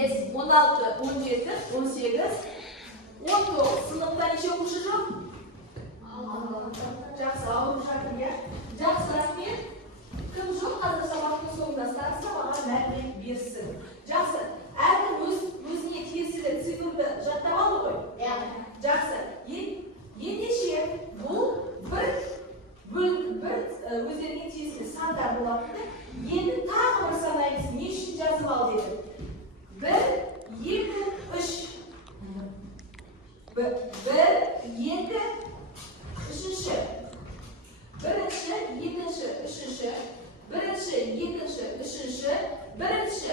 15, 16, 17, 18, 19. Sınıfta neçe оқушы жоқ? Жақсы, алып жатыр, иә? Жақсы, рахмет. Кім жоқ, қазір сабақтың соңында староста маған мәлімет берсін. Жақсы, әркім өзіне тиесілі цифрды жаттап алды ғой? Иә. Жақсы. Ендеше бұл бір өздеріне тиесілі сандар болады. Енді тағы бір санаймыз. Не үшін жазып ал деді? 1, 2, 3. 1, 2, үшінші. Бірінші, екінші, үшінші. Бірінші, екінші, үшінші. Бірінші,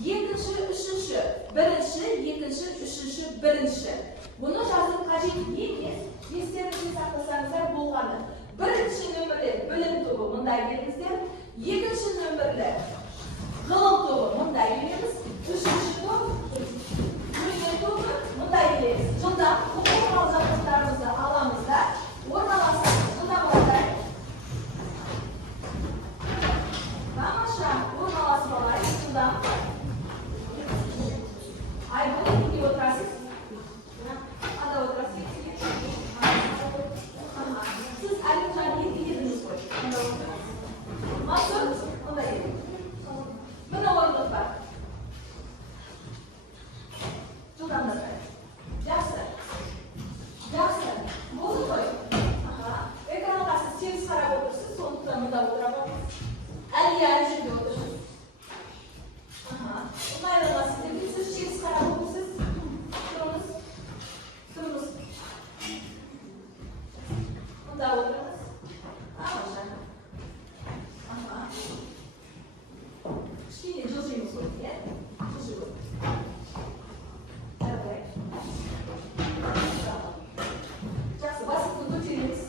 екінші, үшінші. Бірінші, екінші, үшінші, бірінші. Бұны жазып қажет емес. Естеріңізде сақтасаңыздар болғаны. Бірінші нөмірлі білім тобы мұнда келіңіздер. Екінші нөмірлі ғылым тобы мұнда келеміз. Үшінші топ өнер тобы мұнда келеміз. Жылдам құқық жабдықтарымызды аламыз да орналасамыз. Жылдамалардай. Тамаша, орналасып алайық. Жылдам. Ай, бұл неге отырасыз? Ада отырасыз. Сіз Әлімжан едіңіз ғой. Масыр, онда едіңіз. Мына орындық бар. Жылдамдатайық. Жақсы. Жақсы. Болды ғой. Экранға сіз теріс қарап отырсыз, сондықтан мұнда отырамыз. Әлия жерде отырсыз. Ұнайдыға сіздерге сіз теріс қарап отырсыз. Тұрыңыз. Тұрыңыз. Мұнда отырыңыз. Амаша. Кішкене жылжимыз ғой, иә? Жылжи ғой. Жақсы, басыңызды көтеріңіз.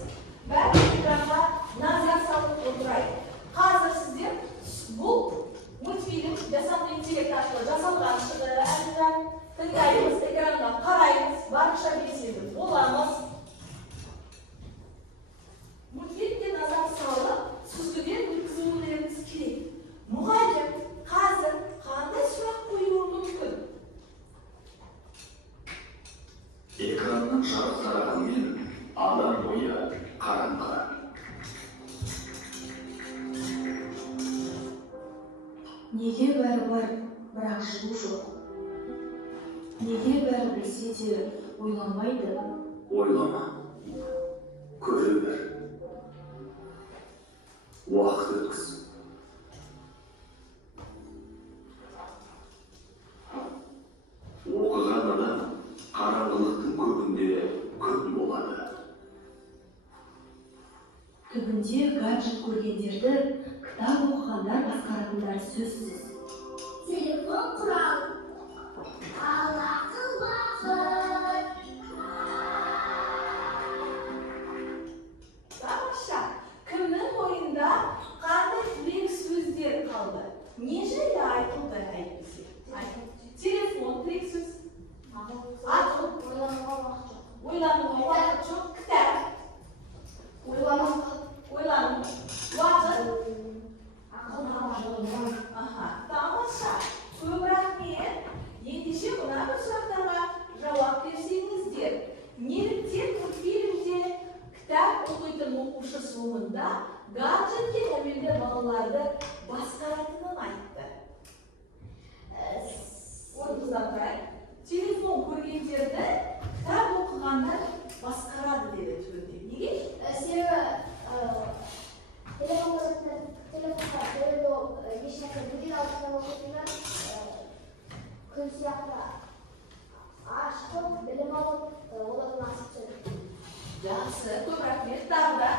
Бәрі экранға назар салып отырайық. Қазір сіздер бұл мультфильм жасанды интеллект арқылы жасалған Әлімжан тыңдаймыз, экранға қараймыз, барынша белсенді боламыз. Мультфильмге назар салып, сүзгіден өткізулеріңіз керек. Мұғалім қазір қандай сұрақ қоюы мүмкін? Экранның жарық тарағанмен адам бойы қараңғы. Неге бәрі бар, бірақ жылу жоқ? Неге бәрі білсе де ойланбайды? Ойлама, көре бер. Уақыт өткіз. Оқыған адам қараңғылықтың көбінде көп болады. Түбінде гаджет көргендерді кітап оқығандар басқаратындары сөзсіз. Телефон құрал. Алақыл уақыт. Тамаша, кімнің ойында қандай тірек сөздер қалды? Не жайлы айтылды әйтпесе? Телефон тірек сөз. Ақыл. Ойлануға уақыт жоқ. Ойлануға уақыт жоқ. Кітап. Ойлану. Уақыт. Тамаша. Көп рахмет. Ендеше мына бір сұрақтарға жауап берсеңіздер. Неліктен мультфильмде кітап оқитын оқушы соңында гаджетке тәуелді балаларды басқаратынын айтты? Орныңыздан тұрайық. Телефон көргендерді кітап оқығандар басқарады деді төрде. Неге? Себебі телефонға тәуелді болып ешнәрсе білген алдында оқитындар күн сияқты ашып, білім алып, одан асып түседі. Жақсы, көп рахмет. Тағы да.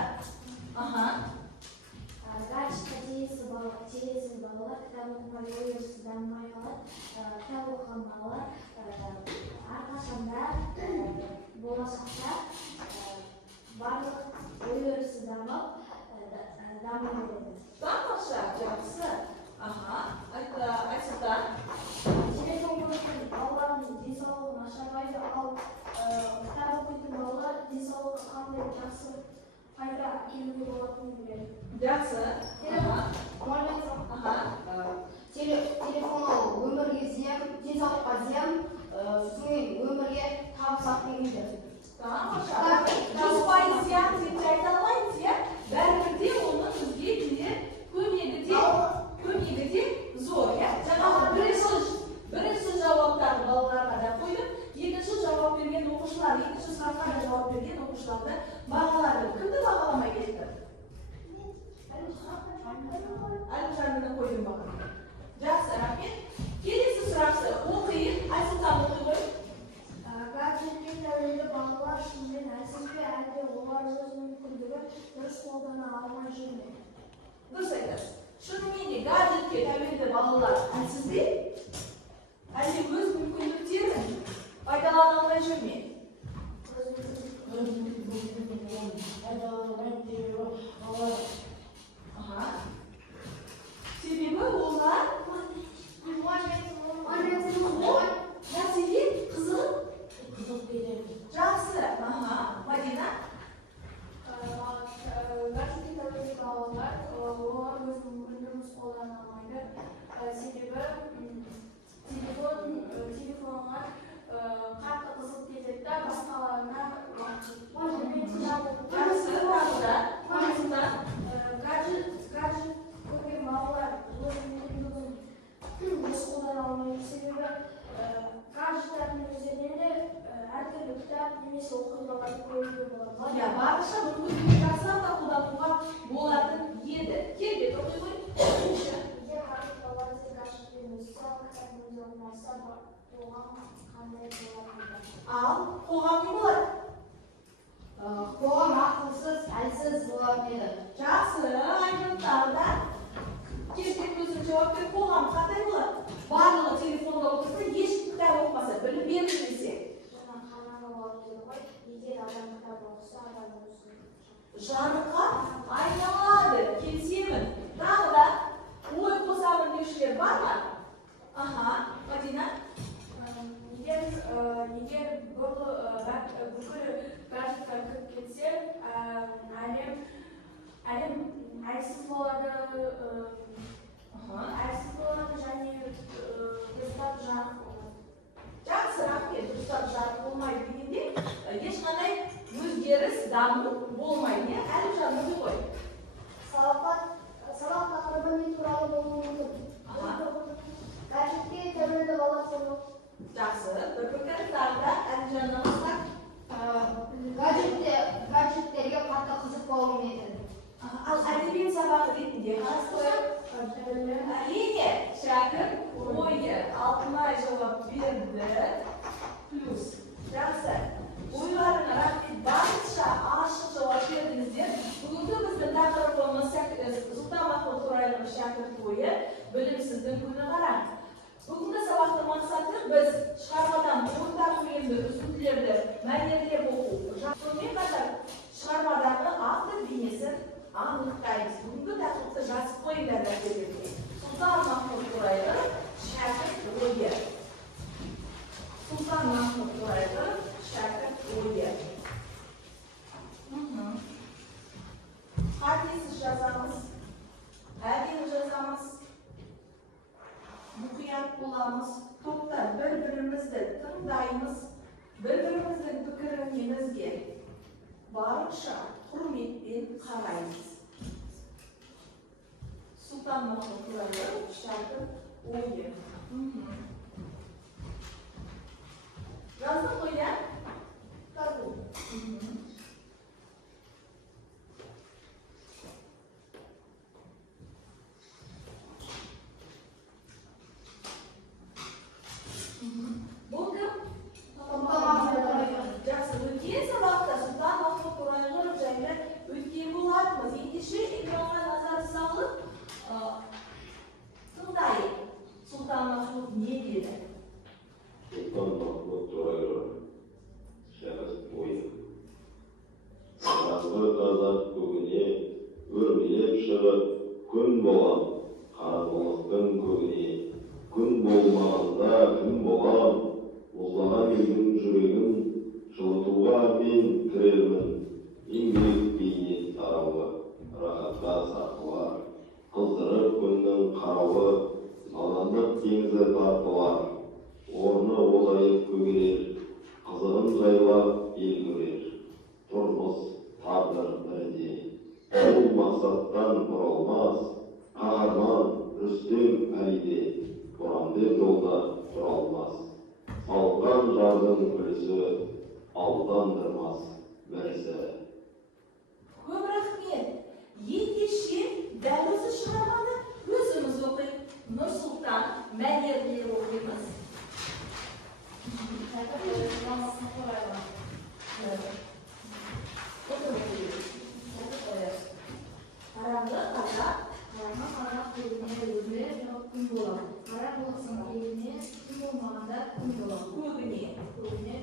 Гаджетқа тиесілі балалар кітап оқымай ой өрісі дамымай қалады. Кітап оқыған балалар әрқашанда болашақта барлық ой өрісі дамып дами береді. Тамаша, жақсы. Айтсыздар. Телефон көретін балалардың денсаулығы нашарлайды, ал кітап оқитын балалар денсаулығы қандай жақсы пайда әкелуге болатынын біледі. Жақсы. Телефон ол өмірге зиян дұрыс қолдана алмай жүрмін. Дұрыс айтасыз. Шынымен де гаджетке тәуелді балалар әлсіз бе? Әлде өз мүмкіндіктерін пайдалана алмай жүр ме? Себебі олар нәрсеге қызығып жақсы. Мадина? Гаджетке тәуелді балалар олар өз мүмкіндігін қолдана алмайды. Себебі телефонға қатты қызығып кетеді да басқаларына Жақсы, Ramazan. гаджет көрген балалар өз мүмкіндігін өз қолдана алмайды. Себебі гаджеттардың өздерінен де әртүрлі кітап немесе оқиғаларды көруге болады. Я барынша мүмкіндігін жақсылап та қолдануға болатын еді. Келбет оқи ғой. Егер барлық балалар гаджетпен өссе, кітаппен оқымаса, оған қандай болады? Ал қоғам не болады? Қоғам ақылсыз, әлсіз болатын еді. Жақсы, айнымтарда кешкен өзім жауап бер, қоғам қандай болады? Барлығы телефонда отырса, ешкім кітап оқымаса, білім берілмесе. Жаңа қараңғы болады деді ғой, егер адам кітап оқыса, адам өсіп. Жарыққа айналады, келісемін. Тағы да ой қосамын деушілер бар ма? Мадина? Егер бүкіл гаджеттер кіріп кетсе, әлем әлсіз болады, және дұрыстап жарық болады. Жақсы, рахмет, дұрыстап жарық болмайды дегенде, ешқандай өзгеріс, даму болмайды, әлі жанымды ғой. Сабақ тақырыбы не туралы болуы мүмкін? Гаджетке тәуелді бала соны. Жақсы, бір пікір тағы да Әлімжаннан бастап. Гаджеттерге қатты қызық болуы мүмкін. Ал әдебиет сабағы ретінде қарастырып, әрине, шәкірт ойы алтынай жауап берді. Плюс. Жақсы. Ойларына рахмет, барынша ашық жауап бердіңіздер. Бүгінгі біздің тақырыбымыз Сұлтанмахмұт Торайұлы шәкірт ойы, білімсіздің күні қара. Бүгінгі сабақтың мақсаты біз шығармадан буындар көлемді үзінділерді мәнерлеп оқу. Сонымен қатар шығармадағы автор бейнесін анықтаймыз. Бүгінгі тақырыпты жазып қойыңдар дәптерге. Сұлтанмахмұт Торайұлы шәкірт ойы. Сұлтанмахмұт Торайұлы шәкірт ойы. Қатесіз жазамыз, әдемі жазамыз, мұқият боламыз, топта бір-бірімізді тыңдаймыз, бір-біріміздің пікірімізге барынша құрметпен қараймыз. Сұлтанмахмұт Торайұлы шәкірт ойы. Жаздың ғой, иә? Жаздың. Бұл кім? Жақсы, өткен сабақта Сұлтанмахмұт Торайұлы жайлы өткен болатынбыз. Ендеше экранға назар салып, тыңдайық. Сұлтанмахмұт не деді? Сұлтанмахмұт Торайұлы шәкірт ойы. Қараңғы қазақ көгіне өрмелеп шығып, күн болам, қараңғылықтың көгіне. Күн болмағанда күн болам, мұздаған елдің жүрегін жылытуға мен кірермін. Еңбек бейнет тарауы, рахатқа сақылар, қыздырып күннің қарауы, надандық теңізі тартылар. Орны озайып көгерер, қызығын жайлап ел көрер. Тұрмыс тағдыр бірде, бұл мақсаттан бұрылмас, қаһарман Рүстем әлиде, бұранды жолда тұра алмас. Салған жардың күлісі алдандырмас бірісі. Көп рахмет. Ендеше дәл осы шығарманы өзіміз оқиық. Нұрсұлтан мәнерлеп оқимыз. Қараңғы көбіне өзіне күн болады. Қараңғылықтың кезіне күн болмағанда күн болады. Көбіне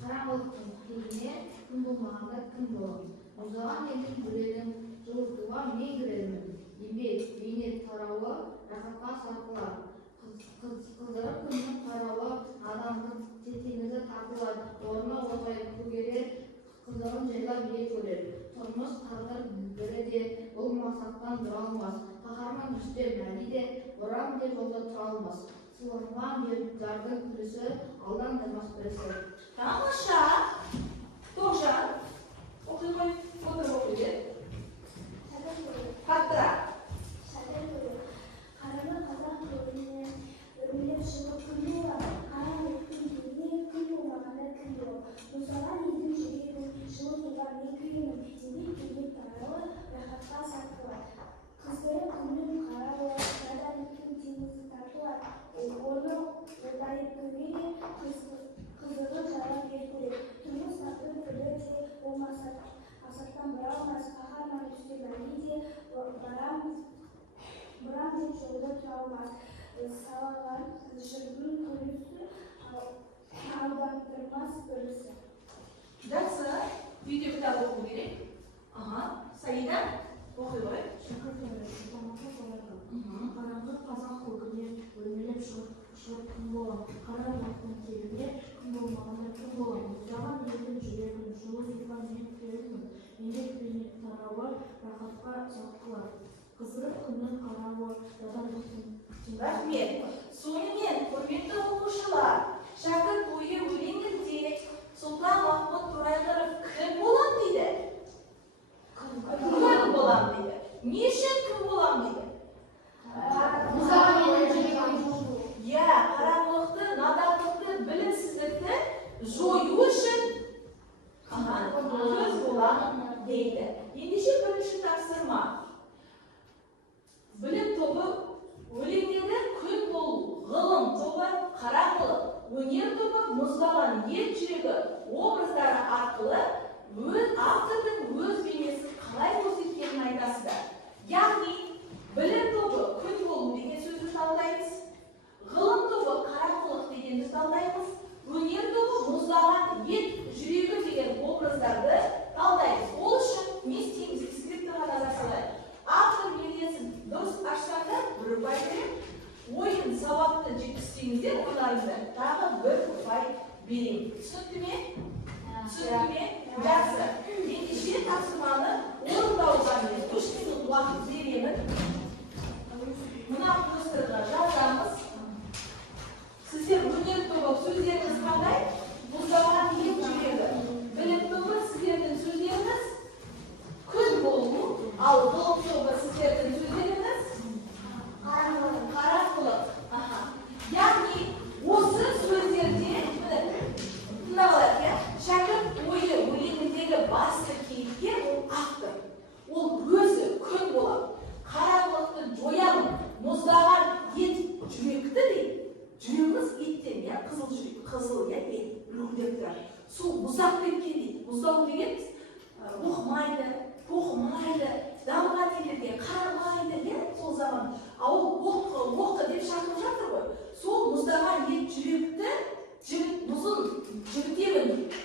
қараңғылықтың кезіне күн болмағанда күн болады. Мұздаған елдің жүрегін жылытуға мен кіремін. Еңбек, бейнет тарауы рахатқа сарқылар. Қыздырып күннің қарауы адамның теңізі тартылады. Орны ортайып көгерер, қыздығын жайлап ел көрер. Тұрмыс тағдыр бірі де бұл мақсаттан тұра алмас. Қаһарман Рүстем Әли де орам деп жолда тұра алмас. Сыланған жардың күресі алдандырмас бірісі. Тамаша. Тоғжан. Оқи қой. Отыр оқиды. Қаттырақ. Қараңғы қазақ көбіне өрмелеп шығып күн болады. Қараңғы күн кезіне күн болмағанда күн болады. Мұздаған елдің жүрегін жылытуға мен күйемін. Еңбек бейнет тарауы рахатқа сарқылар. Қыздырып күннің қарауы жайдан үлкен теңізі тартылар. Орны ортайып көгерер, қыздығын жайлап ел көрер. Тұрмыс тағдыр бірі де болмаса мақсаттан бұра алмас. Қаһарман Рүстем Әли де Бұрам деп жолда тұра алмас. Салаған жырдың күресі алдандырмас бірісі. Жақсы. Үйде кітап оқу керек. Саида, оқи қой. Қараңғы қазақ көгіне өрмелеп шығып күн болады. Қараңғылықтың кезіне күн болмағанда күн болады. Мұздаған елдің жүрегін жылытуға мен кіремін. Еңбек бейнет тарауы рахатқа сарқылар. Қыздырып күннің қарауы жадандықтың. Рахмет. Сонымен, құрметті оқушылар, шәкірт ойы өлеңінде Сұлтан Махмұд Торайғыров кім болам дейді? Күн болам дейді. Не үшін кім болам дейді? Мұздаған елдің жүрегін Қараңғылықты, надандықты, білімсіздікті жою үшін көз болам дейді. Ендеше бірінші тапсырма. Білім тобы өлеңдегі күн болу, ғылым тобы қараңғылық, өнер тобы мұздаған ел жүрегі образдары арқылы автордың өз бейнесін қалай көрсеткенін айтасыздар. Яғни, білім тобы күн болу деген сөзді талдаймыз, ғылым тобы қараңғылық дегенді талдаймыз, өнер тобы мұздаған ел жүрегі деген образдарды талдаймыз. Ол үшін не істейміз? Скриптті ғана жасалайық. Автор бейнесін дұрыс ашсаңда бір ұпай берем, ойын сауатты жеткізсеңіздер ойларыңызды тағы бір ұпай берем. Түсінікті ме? Жақсы. Ендеше тапсырманы орындауға мен 3 минут уақыт беремін. Мына постерға жазамыз. Сіздер өнер тобы сөздеріңіз қандай? Мұздаған ел жүрегі. Білім тобы сіздердің сөздеріңіз күн болу, ал ғылым тобы сіздердің сөздеріңіз қараңғылық. Яғни осы сөздерде тыңдап алайық, шәкірт ойы өлеңіндегі басты кейіпкер ол автор. Ол өзі күн болады. Қараңғылықты жоямын, мұздаған ет жүректі дейді. Жүрегіміз еттен, қызыл ет үлгілеп тұрады. Сол мұздап кеткен дейді. Мұздау деген оқымайды, тоқымайды, дамыған елдерге қарамайды, сол заман. Ол оқы деп шақырып жатыр ғой. Сол мұздаған ет жүректі мұзын жігітемін дейді.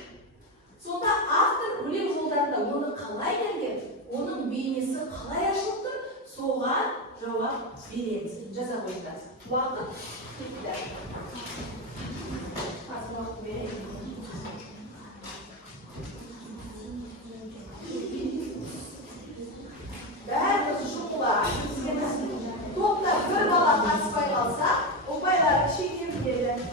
Сонда автор өлең жолдарында оны қалай берген, оның бейнесі қалай ашылып тұр, соған жауап береміз. Жаза қойыңдар. Уақыт кетті. Қазір уақыт берейін. Бәріміз шұғылар. Топта бір бала қатыспай қалса, ұпайлары шектеледі.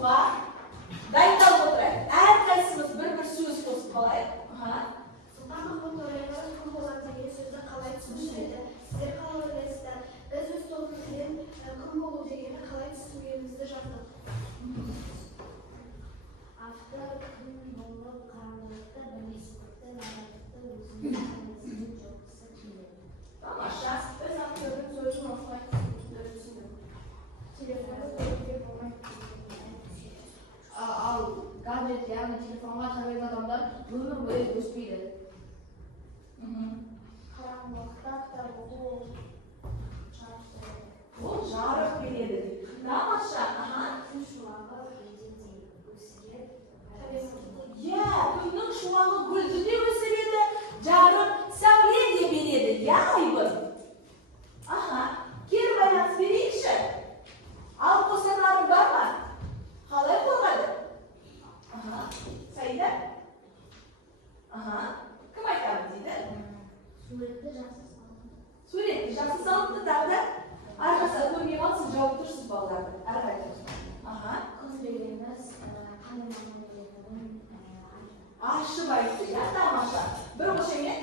qo'shiqqa dayqalib o'tiraylik. Әрқайсымыз bir so'z qo'shib qolaylik. Sultan Mahmud To'rayev kim bo'ladi degan so'zni qalay tushunishadi? Sizlar qalay o'ylaysizlar? Biz o'z to'g'ridan kim bo'lu degani qalay tushunganimizda yo'q. After kun bo'lib qaramlikda bilislikda navbatda o'zini jo'qsa keladi. Tomosha, biz aktyorning so'zini o'qib tushundim. Telefonda to'g'riga bo'lmaydi. Al gadjet ya'ni telefonga qaraydigan odamlar umr bo'yi o'smaydi. Qaramlikda Bu жарық береді. Тамаша, күннің шуағы гүлді де өсіреді, жарық сәуле де береді. Айбын. Кері байланыс берейікші. Ал қосанарың бар ма? Қалай қорғады? Саида? Кім айтады дейді? Суретті жақсы салыпты тағы да? Арқаса көрмей қалсын, жауып тұрсыз балаларды. Әрқайсыңыз. Ашып айтты, я тамаша. Бір қошемен.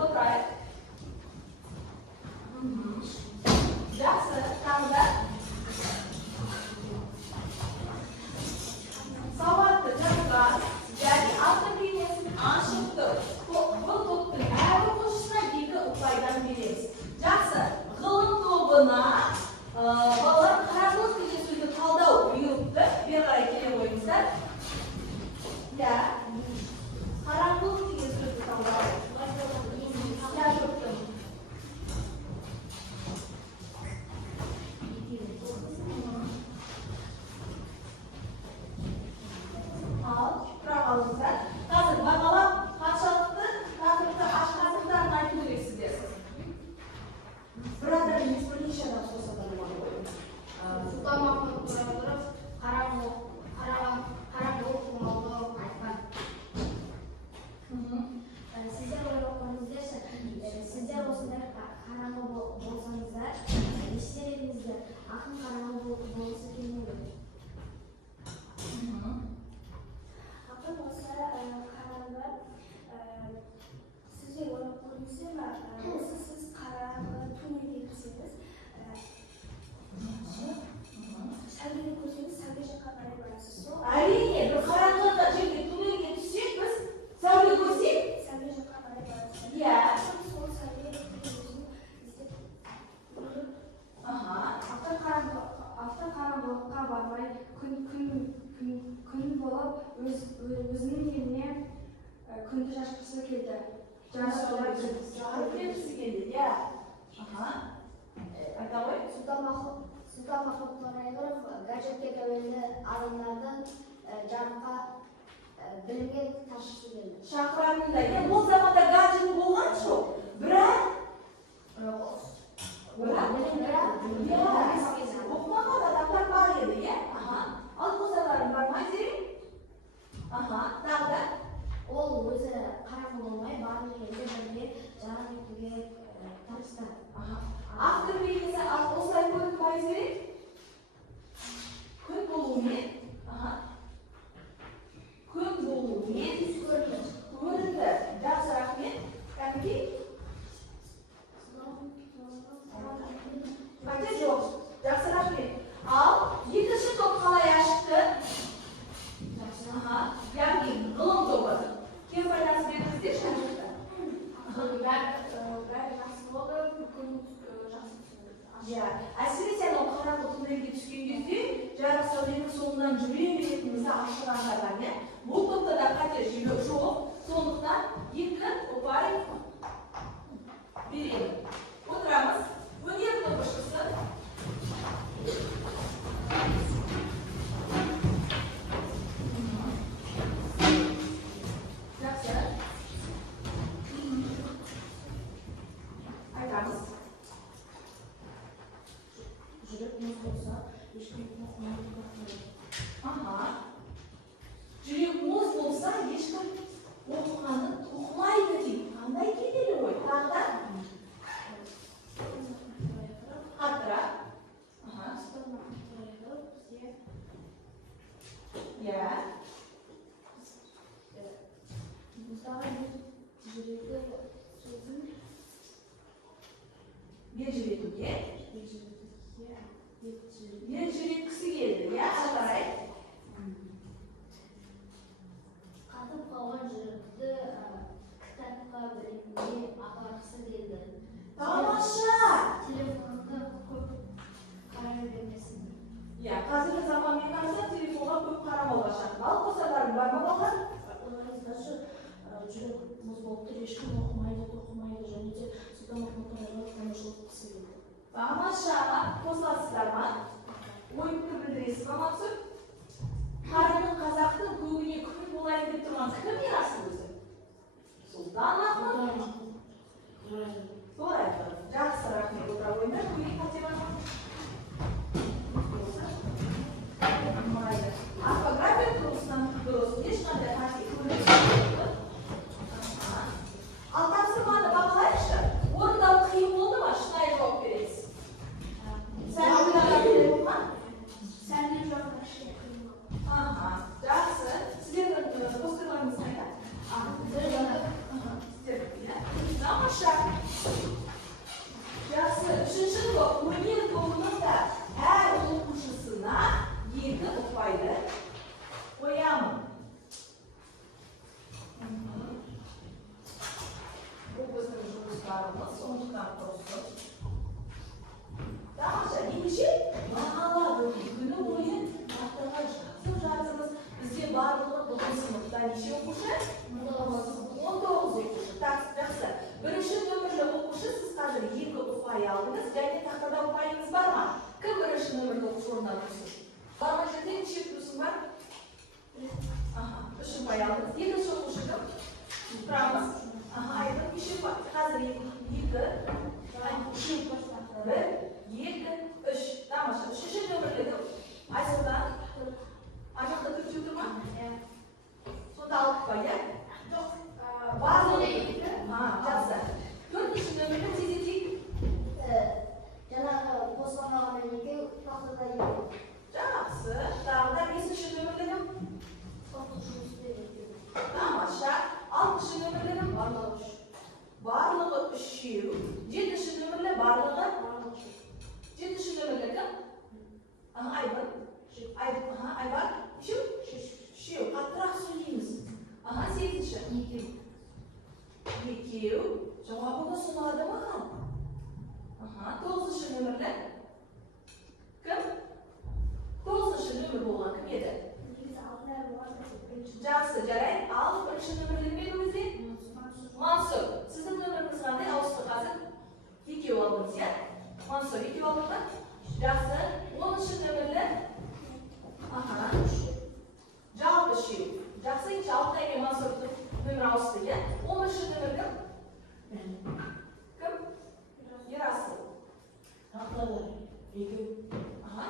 Отырайық. Жақсы, тағы да. Сауатты, жазған. Және аты бейнесін ашып тұр. Бұл топтың әр оқушысына 2 ұпайдан береміз. Жақсы, ғылым тобына балалар қарағылық деген сөзді талдау бұйырыпты. Бері қарай келе қойыңыздар. Қарағылық деген сөзді талдау. Жоқтым. Ал, тұра қалыңыздар. Қазір бағалап патшалықты тақырыпты ашқандықтарын айту керексіздер. Bir adam емес бірнеше адам соса да болады ғой. Sultan Mahmud To'rayev қараңғылық туралы айтқан. Сіздер ойлап қойыңыздаршы, сіздер осындай қараңғы болсаңыздар, не істер едіңіздер? Ақын қараңғы болғысы келмейді. Ақын болса қараңғы, сіздер ойлап көрдіңіздер ме? Осы сіз қараңғы түнеге кірсеңіз, сәулені көрсеңіз, сәуле жаққа қарай барасыз. Әрине, бір қараңғы жерге түнеге түссек, біз сәуле көрсек, сәуле жаққа қарай барасыз. Иә. Сол сәуле өзін іздеп Автор қараңғылыққа бармай, күн болып өзінің еліне күнді шашқысы келді. жарық бергісі келді, иә. Айта ғой. Sultan Mahmud To'rayev gadjetке тәуелді адамдардың жарыққа білімге ташқысы келді. Шақыратында, бұл заманда гаджет болған жоқ. Бірақ оқымаған адамдар бар еді, иә? Ал қосаларың бар ма, Айзерім? Тағы да? Ол өзі қараңғы болмай, барлық елде бірге жарық етуге тырысты. Автор бейнесі осылай көрініп ме, Айзерім? Күн болуымен, көрінді. Жақсы, рахмет. Кәмеке? Қате жоқ. Жақсы, рахмет. Ал, екінші топ қалай ашықты? Яғни, ғылым тобы. Кем байланыс беріңіздер, шәмшікті? Бәрі жақсы болды, күн жақсы түсінді. Әсіресе қараңғы түнерге түскен кезде жарық сәуленің соңынан жүре беретінімізді ашығандардан, бұл топта да қате жоқ, сондықтан 2 ұпай беремін. Отырамыз. Өнер тобышысы. Жақсы. Айтамыз. Жүрек мұз болса, ешкім оқымайды. Жүрек мұз болса, ешкім оқығанын тоқымайды дейді. Қандай келелі ой? Тағы да? Қаттырақ. Ya. Mustafa Cüret'e sözün Bir jiletga bir jiletkisi geldi. Ya, qaray. Qatib qolgan Cüret'ni kitobga bilimli aqlaqisi keldi. Tomosha. Telefonda ko'p qarar bermasin. Ya, hozirgi zamonga qarasa telefonga ko'p qaramay boshladi. Alqosalarim bormi bolalar? Ularning juda muz bo'libdi, hech kim o'qimaydi және де Sulton Mahmud tomosha o'qigisi keldi. Tomosha qo'sasizlarmi? O'y fikr bildirasizmi, Mansur? Qarining qozoqning ko'ngli kufr bo'laydi deb turgan kim merasi o'zi? Sulton Mahmud. To'g'ri. Yaxshi, rahmat. O'tirib o'yinda kuyi qachon? Mayli. Orfografiya kursdan durust hech qanday tartib ko'rmaysiz. Alqasirmani baholaychi. O'rndan qiyin bo'ldimi? Shunday javob berasiz. Sen o'ylab Senden çok başka. aha, yaxshi. Sizlarning posterlaringiz qayda? Tomosha. Yaxshi. 3-blok 17 o'rinda har o'quvchisini 7 o'qiydi. Qo'yaman. Bu bizning kurslarimiz, so'nggidan kursi. Tomosha, nemishi? Mahalla kuni bo'yi vaqtlar shaxsiy bizga barlig'i 9 sinfda necha o'quvchi? 19 o'quvchi. Yaxshi. Birinchi nomerli o'quvchi siz hozir 7 o'qiy oldingiz, yana taxtada o'qiyingiz bormi? Kim birinchi nomerli o'quvchi o'rnidan tursin? Bormi, yerda necha plyusim bor? Aha, 3 o'qiy oldingiz. 7 o'quvchida turamiz. Aha, aytdim, ishi bor. Hozir 7 Tomosha, 3-chi nomerda aytsalar, anaqa turib turma? Sonda olib qo'ya. Barlig'i. Ha, yaxshi. 4-chi nomerda tezetik. Janaqa qo'zg'olonlarga taxtada yo'q. Yaxshi. Davomda 5-chi nomerda Tomosha, 6-chi nomerda barlig'i 3. 7-chi nomerda barlig'i 7-chi nomerda aha, aybar. Aha, aybar. Shu, qattiqroq so'ylaymiz. Aha, 8-chi. 2. Javobini so'radimi ham? Aha, 9-chi nomerda. Kim? 9-chi nomer bo'lgan kim edi? Yaxshi, jarang. 1-chi nomerda nima edi o'zi? Mansur. Sizning nomeringiz qanday? Avstriya hozir 2 oldingiz, ya? Mansur 2 oldingmi? Yaxshi. 10-chi nomerda. Aha. Javob shu. Yaxshi, chavdagi Mansur nomer ostiga 10-chi nomerda kim? Yarasi. Taxtalar. Aha.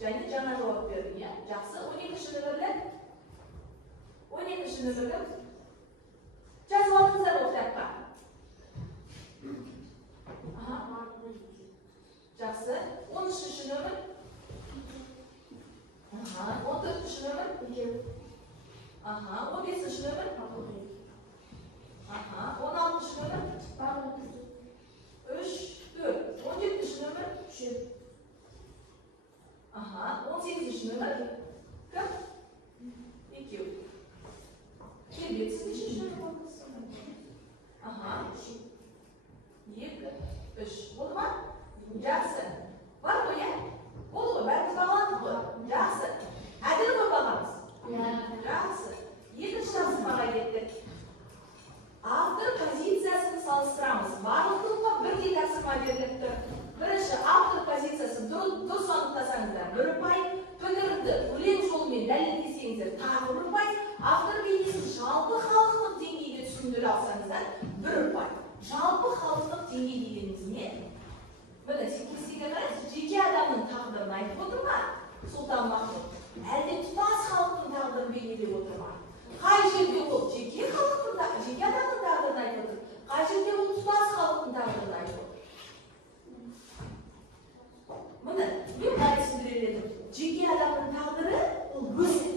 Jana javob berdi, ya. Yaxshi. 12-chi nomerda 12-chi nomerda jazvotingizdan o'qiyapman. Aha. Yaxshi. 13-chi nomer. Aha. 14-chi nomer. Aha. 15-chi nomer. Aha. 16-chi nomer. 3, 4. 17-chi nomer. Aha. 18-chi nomer. Kim? 2. Kelbetsizchi nomer. Aha. 2, 3. Bo'ldimi? Yaxshi. Bor qo'ya. Bo'ldi, barimiz bag'olatib. Yaxshi. Adil bo'lib bag'amiz. Yaxshi. 7 shaxsga ketdi. Avtor pozitsiyasini solishtiramiz. Barliqqa birdek taqsimma berilibdi. Birinchi avtor pozitsiyasini durust aniqlasangizlar 1 pay, fikrni o'lim yo'lмен dalillasangizlar tag'i 1 pay, avtor belgisini жалпы xalqning dengiga tushundira olsangizlar 1 pay. Жалпы xalqning dengi deganimiz ne? Mana tekisiga qaraysiz, jeki adamning taqdirini aytib o'tirman. Sulton Mahmud әлде тұтас xalqning taqdirini belgilab o'tirman. Qay yerga u jeki xalqning, jeki adamning taqdirini aytib o'tirdi. Qay yerga u тұтас xalqning taqdirini aytib o'tirdi. Mana, men qaraysiz biladim. Jeki adamning taqdiri u o'zi.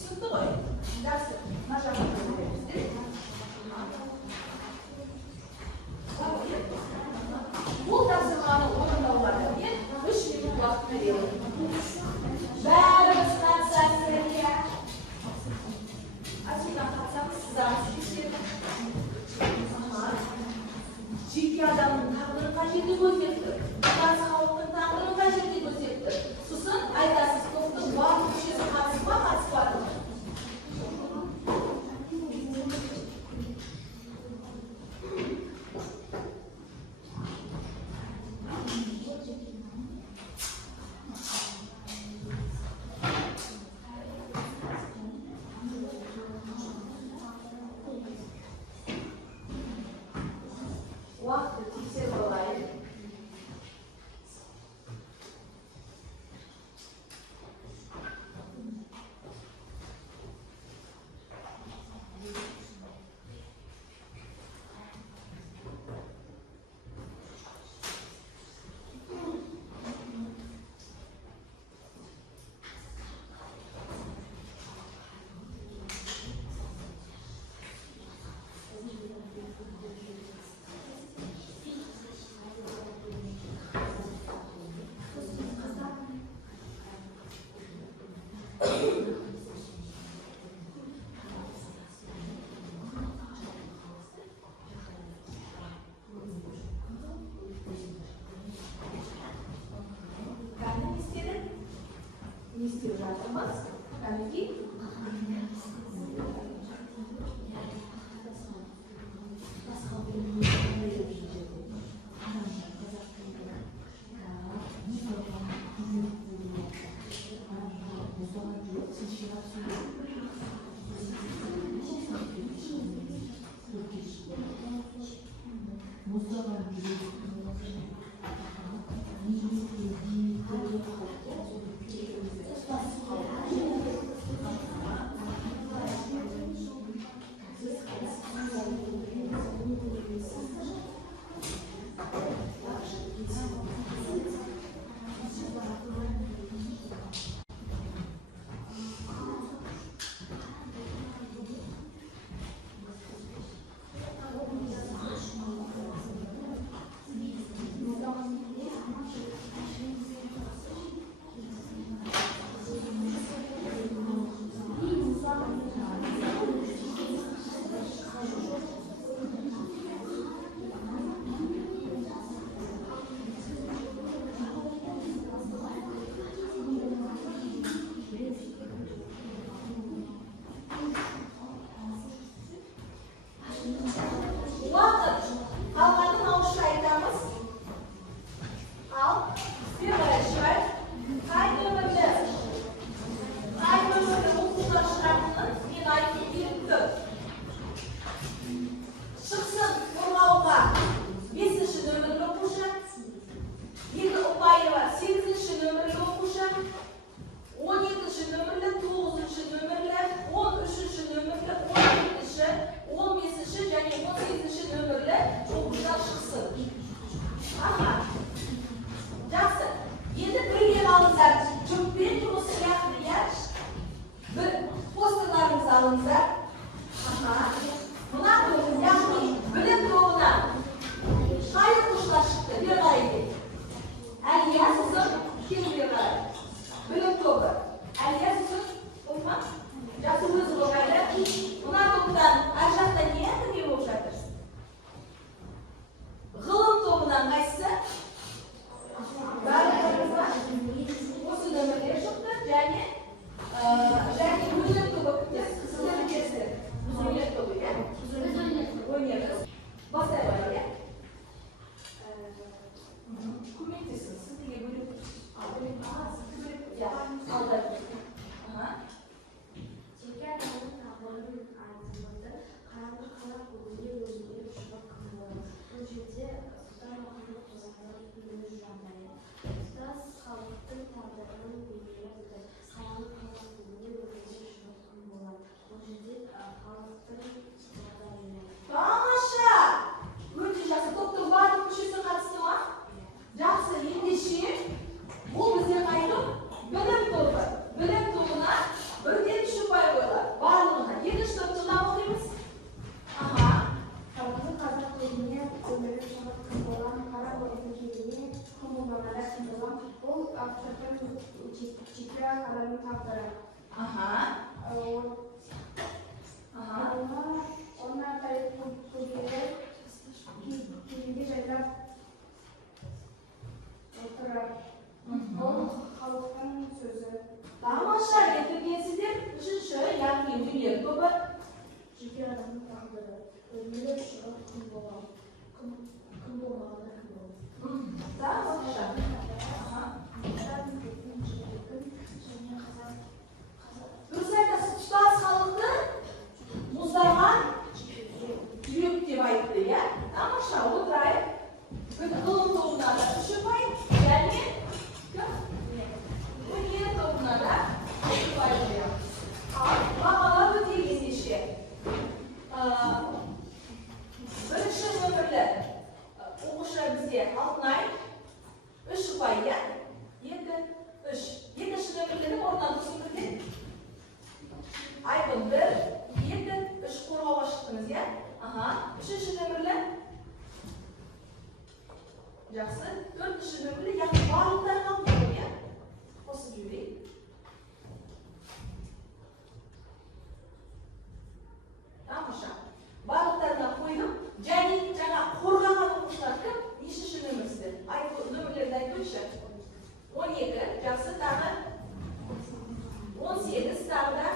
Tushundi qo'y. Yaxshi. Majaqqa qo'yamiz. Bu taqsimlarni o'rinlovlarga 3 minut vaqt beriladi. Barimiz natsiyasiga Aslidan qatsamiz sizlarni jiddiy odamning taqdiri qanchalik o'zgardi? Ba'zi xalqning taqdiri qanchalik o'zgardi? Xususan aytasiz, to'xtab bor kishisi qattiq. Vaqtni tekshirib olaylik. abstrakten jika kalian kabar. Aha. Aha. Ona tarik kudiye kiri jaga oturar. O halkın sözü. Tamamşa getirgensizler üçüncü yakın dünya topu. Жеке адамның тағдыры, өлімді шығып күн болған, күн болмағанда күн болады. Tamamşa. Aha. Dürüst aytasiz, tutas xalqni muzlagan yuk deb aytdi, ya. Tamamşa o'tiraylik. Qilin to'g'nada shu payt, ya'ni bu yer to'g'nada shu payt beramiz. Maqola bu tegis ishi. Birinchi nomerli o'qishlar bizga Altnay 3 payga 7 3 7 nomerlarni o'rnidan tushirdik. Ayvon 1 7 3 qo'rg'ova chiqdimiz, ya. Aha, 3 nomerlar yaxshi. 4 nomerli yaxshi bariqdan ham bo'lgan. Bosib yuring. Tamosha. Bariqlardan qo'ydim. Жаңа qo'rg'agan o'qishlar kim? Neshinchi nomersizda? Aytib, nomerlarni aytib-chi. 12, yaxshi, tag'i 18, tag'ida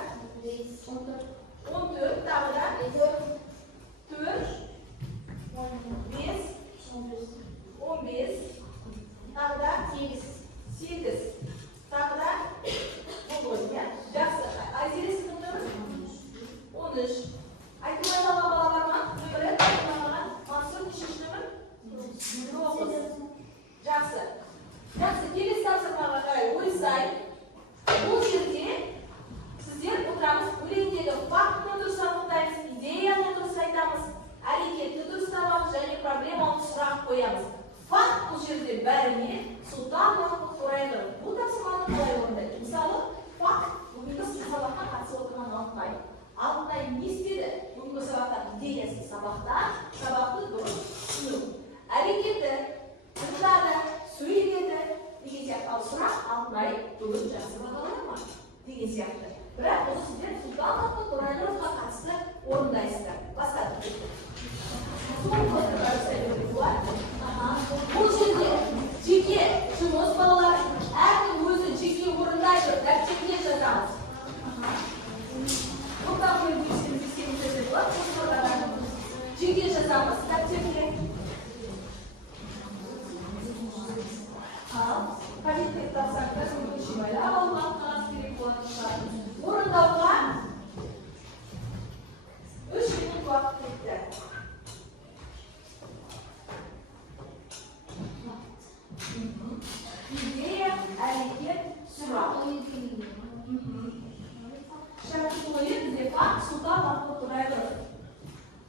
14, tag'ida 4, 5, 15, tag'ida 8, tag'ida bo'lgan. Yaxshi, Aziz kimdir? 13. Aytmayman bolalarman, nomerlar aytmayman. Mansur neshinchi nomer? 9. Yaxshi. Yaxshi, kelesi tavsiyalarga qaray o'ysang, bu yerga sizlar o'tiramiz, o'lingdagi faktni durust aniqlaymiz, ideyani durust aytamiz, harakatni durust topamiz, ya'ni problemani so'rab qo'yamiz. Fakt bu yerda barini Sultan Mahmud To'rayevlar bu taqsimotni qilay o'rnatdi. Misoli, fakt bugungi sabaqqa qatnashib o'tirgan Altnay. Altnay ne istedi? Bugungi sabaqda ideyasi sabaqni durust tushunib. Harakati, qiladi, söyledi, degan siyaqti so'rab, Altnay durust yaxshi baholanma degan siyaqti. Biroq bu sizlar Sulton Mahmud To'rayevlarga qatnashib o'rnaysizlar. Boshladi. Bu yerda jeki shumuz bolalar har kim o'zi jeki o'rindaydi, daftarga yozamiz. Bundan qo'yib qo'yishimiz kerak bo'ladi. Jeki yozamiz, daftarga. Politik tavsiyalar bo'lishmaydi. Avval qanday kerak bo'ladi? O'rindovga 3 minut vaqt ketdi. Ideya, harakat, surat. Shartnomalar bizga faqat Sulton Mahmud To'rayevlar.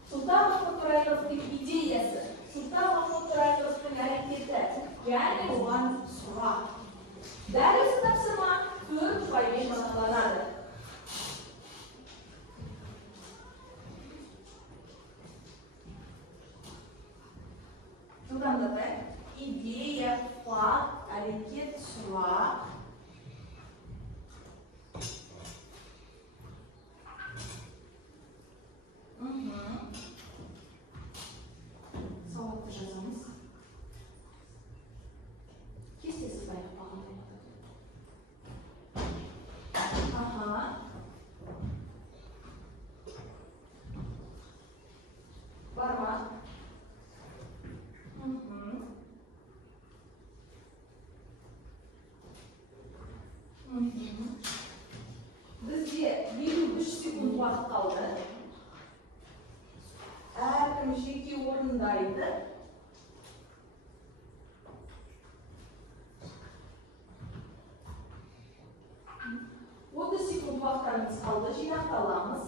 Sulton Mahmud To'rayevlarning ideyasi, Sulton Mahmud To'rayevlarning harakati, ya'ni bo'lgan surat. Dars taqsimi 4 va 5 aniqlanadi. Tutamda ideya, fakt, harakat, surat. Savatni yozamiz. Kestasiz bayroq bog'lanadi. Aha. Barma. Bizga 23 sekund vaqt qoldi. Har kim jeki o'rindaydi. O'ttiz sekund vaqtlarimiz qoldi. Jinoq olamiz.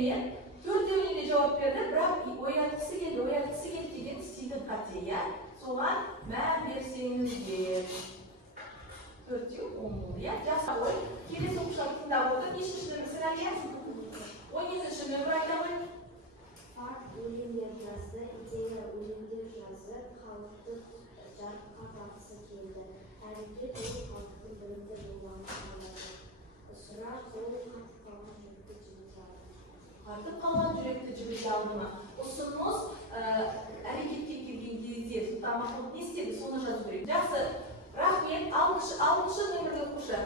men to'rtovini de javob berdi, biroq o'yatgisi keldi degan stildan qat'iy. So'g'an men bersangizga 410 ya. Jasa o'y. Kelesi o'qishlar tinglab o'tib, nechta sizlarga? 17 nomer aytaman. Fakt o'yin yerdasida ideya o'yin yerdasi xalqni jarqqa taqsi keldi. Harakat o'z xalqni bilimda yo'llantiradi. Israr qo'l Artık kalan yürekte cübük aldığına. O sınmaz hareketli girdiğin gezdiği tutarmaklık ne istedi? Sonra жазу керек. Жақсы, рахмет, алғышы нөмірді оқушы.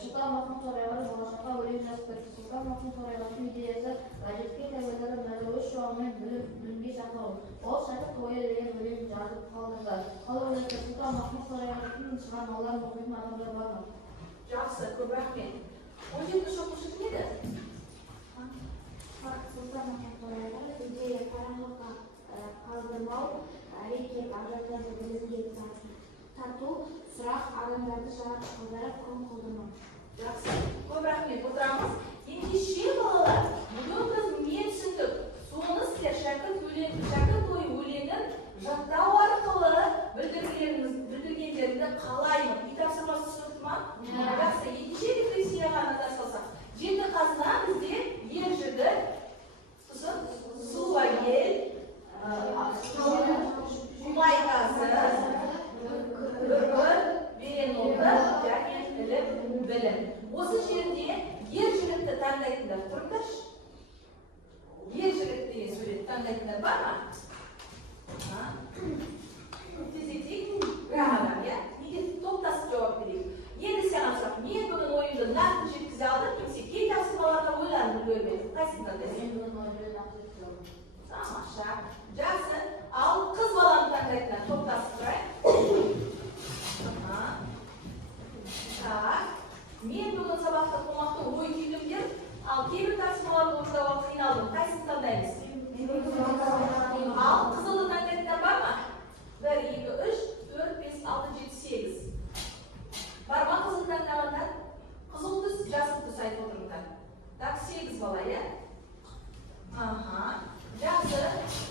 Sultan Mahmut Toraylar болашаққа өлең жазып берді. Sultan Mahmut Torayların идеясы газетке тәуелді мәдәуи шуағымен білімге шақыру. Ол шәкірт ойы деген өлең жазып қалдырды. Ол өлеңде Sultan Mahmut Torayların шығармаларын оқитын адамдар бар ма? Жақсы, көп рахмет. 17 оқушы кім еді? Sultan Mahmut Toraylar ideя қараңғылыққа қалдырмау, әрекет адамдарды білімге тарту, сұрақ адамдарды жарық қылдырып күн қылдырмау. Жақсы, көп рахмет. Отырамыз. Ендеше балалар, бүгін біз мен түсіндік. Соны сіздер шәкірт ойы өлеңін жаттау арқылы білдіргендеріңді қалаймын. Үй тапсырмасы түсінікті ма? Жақсы, ендеше рефлексияға назар салсақ. Жеті қазына бізде ер жігіт, су әйел, құмай қазы, бүркіт, берен оты, және білім. Осы жерде ер жігітті таңдайтындар тұрыңдаршы. Ер жігіт деген суретті таңдайтындар бар ма? Тезетейін граммадан, я? Неге топтасып жауап берейік? Енді саған сұрақ, мен бүгін ойымды нақты жеткізе алдым, немесе кей тапсырмаларға ойланып үлгермедім. Қайсысын таңдайсың? Тамаша. Жақсы. Ал қыз баланы таңдайтындар топтасып тұрайық. Так. Мен бүгін сабақта қомақты ой түйдім деп, ал кейбір тапсырмаларды орындауға қиналдым. Қайсысын таңдаймыз? Ал қызылды таңдайтындар бар ма? 1, 2, 3, 4, 5, 6, 7, 8. Бар ма қызыл таңдағандар? Қызыл түс, жасыл түс айтып отырыңдар. Так, 8 бала, я? Жақсы.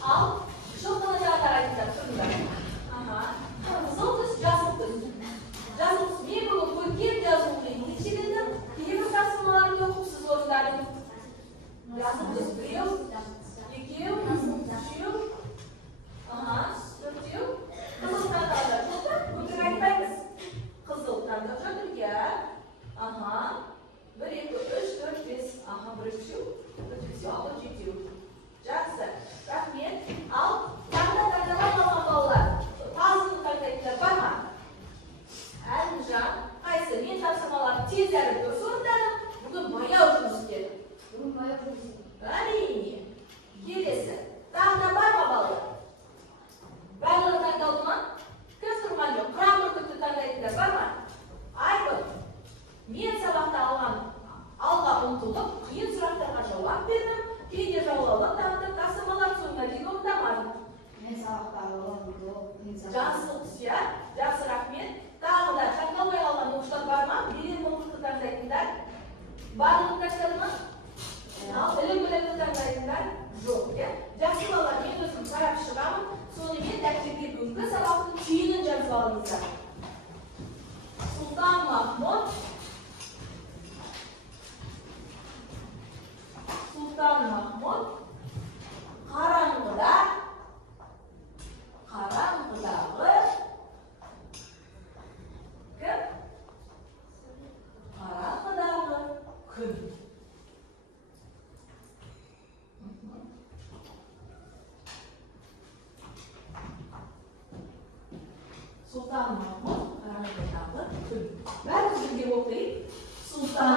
Ал шоқталacağlar айтыңдар, тұрыңдар. Қызыл түс, жасыл түс. Жасыл түс, мен бүгін көркем жазу оқимын. Нешеденім? Кейбір тапсырмаларды оқыпсыз орындадым. Жасыл түс, 1, 2, 3, 4. Қызыл таңдағандар. Жоқта? Өтірік айтпаймыз. Қызыл таңдап жатыр, я. 1, 2, 3, 4, 5. Бірінші, 6, 7. Жақсы. Рахмет. Ал таңдаған балалар. Тазының таңдайтындар бар ма? Әлімжан, қайсы? Мен тапсырмаларды тез әрі дұрыс орындадым. Бүгін баяу жұмыс істедім. Әрине. Келесі. Таңда бар ма балалар? Барлығы таңдалды ма? Кім тұрған жоқ? Құрамыр күтті таңдайтындар бар ма? Айбын. Мен сабақта алға ұмтылып, қиын сұрақтарға жауап бердім. Кейде жаулаулы таңдып, тапсырмалар соңына дейін орындамадым. Мен сабақта Жақсы түсия. Жақсы рахмет. Тағы да шаңқалмай қалған оқушылар бар ма? Берен оқушты таңдайтындар. Барлығы таңдады ма? Ал білімді таңдайтындар жоқ. Жақсы балалар, мен өзім қарап шығамын. Сонымен дәптерге бүгінгі сабақтың түйінін жазып алыңыздар. Sultan Mahmut қараңғыдағы кім? Қараңғыдағы күн. Sultan Mahmut қараңғыдағы күн. Бәріміз бірге оқиық. Sultan